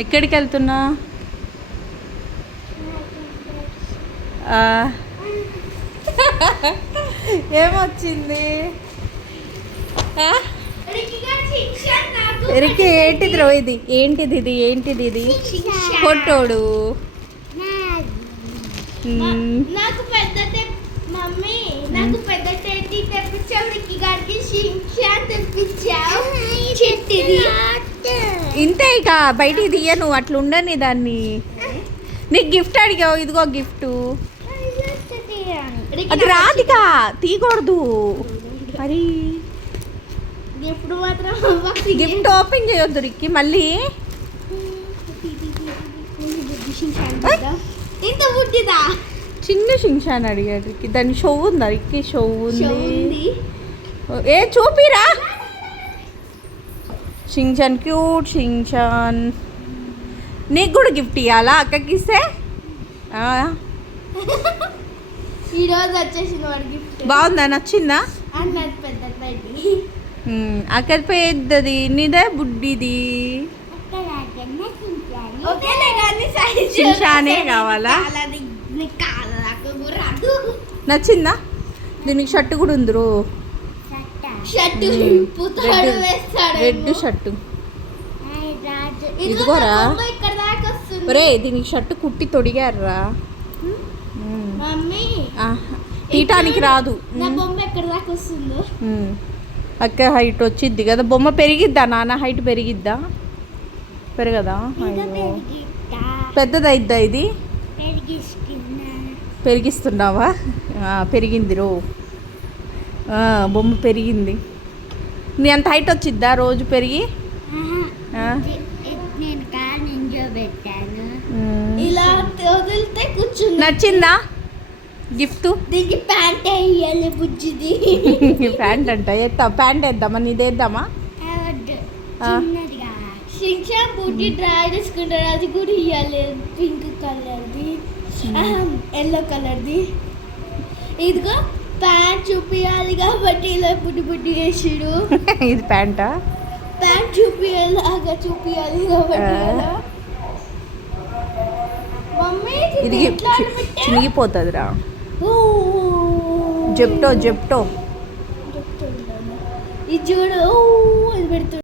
ఎక్కడికి వెళ్తున్నా? ఏమొచ్చింది? ఎరికి ఏంటిది రో ఇది? ఏంటిది ఇది? ఏంటిది ఇది? ఫోటోడు. నాకు పెద్ద మమ్మీ నాకు పెద్ద టెడ్డీ తెప్పించావు, రిక్కి గారికి షించాన్ తెప్పించావు. చిట్టిది ఇంతే, ఇక బయటికి తీయను, అట్లా ఉండని దాన్ని. నీకు గిఫ్ట్ అడిగావు, ఇదిగో గిఫ్ట్. అది రాదిగా, తీయకూడదు మరి. గిఫ్ట్ మాత్రం గిఫ్ట్ ఓపెన్ చేయొద్దు రిక్కి మళ్ళీ. ఇంత బుడ్డిదా? చిన్న షించాన్ అడిగాడు రిక్కి. దాని షో ఉందా రిక్కి? షో ఉంది. ఏ చూపిరా. Shinchan cute Shinchan. నీకు కూడా గిఫ్ట్ ఇవ్వాలా అక్కకి ఇస్తే? ఈరోజు వచ్చేసింది వాడి గిఫ్ట్. బాగుందా? నచ్చిందా? అన్నది పెద్ద అక్కడ పెద్దది, నీదే బుడ్డిది. షించానే కావాలా? నచ్చిందా? దీనికి షర్ట్ కూడా ఉంది రో. Red shirt. ఇదిగోరా రే, దీనికి షర్టు కుట్టి తొడిగారా. తీయటానికి రాదు. అక్క హైట్ వచ్చిద్ది కదా. బొమ్మ పెరిగిద్దా నాన్న? హైట్ పెరిగిద్దా? పెరగదా? పెద్దదైద్దా ఇది? పెరిగిస్తున్నావా? పెరిగింది రో. బొమ్మ పెరిగింది. నీ అంత హైట్ వచ్చిద్దా రోజు పెరిగి? నచ్చిందా గిఫ్ట్? దీనికి ప్యాంట్ వేయాలి బుజ్జిది. ప్యాంట్ అంట ఎత్తా. ప్యాంట్ వేద్దామా? నీది వేద్దామా? షించాన్ బుడ్డి డ్రై చేసుకుంటారు, అది కూడా ఇవ్వాలి. పింక్ కలర్ది, ఎల్లో కలర్ది. ఇదిగో ప్యాంట్ చూపించాలి కాబట్టి ఇలా బుడ్డి బుడ్డి వేసాడు. ఇది ప్యాంటా? ప్యాంట్ చూపించాలి కాబట్టి. మమ్మీ ఇది చినిగిపోతుందిరా. జెప్టో. ఇది చూడు, ఇది పెడుతుంది.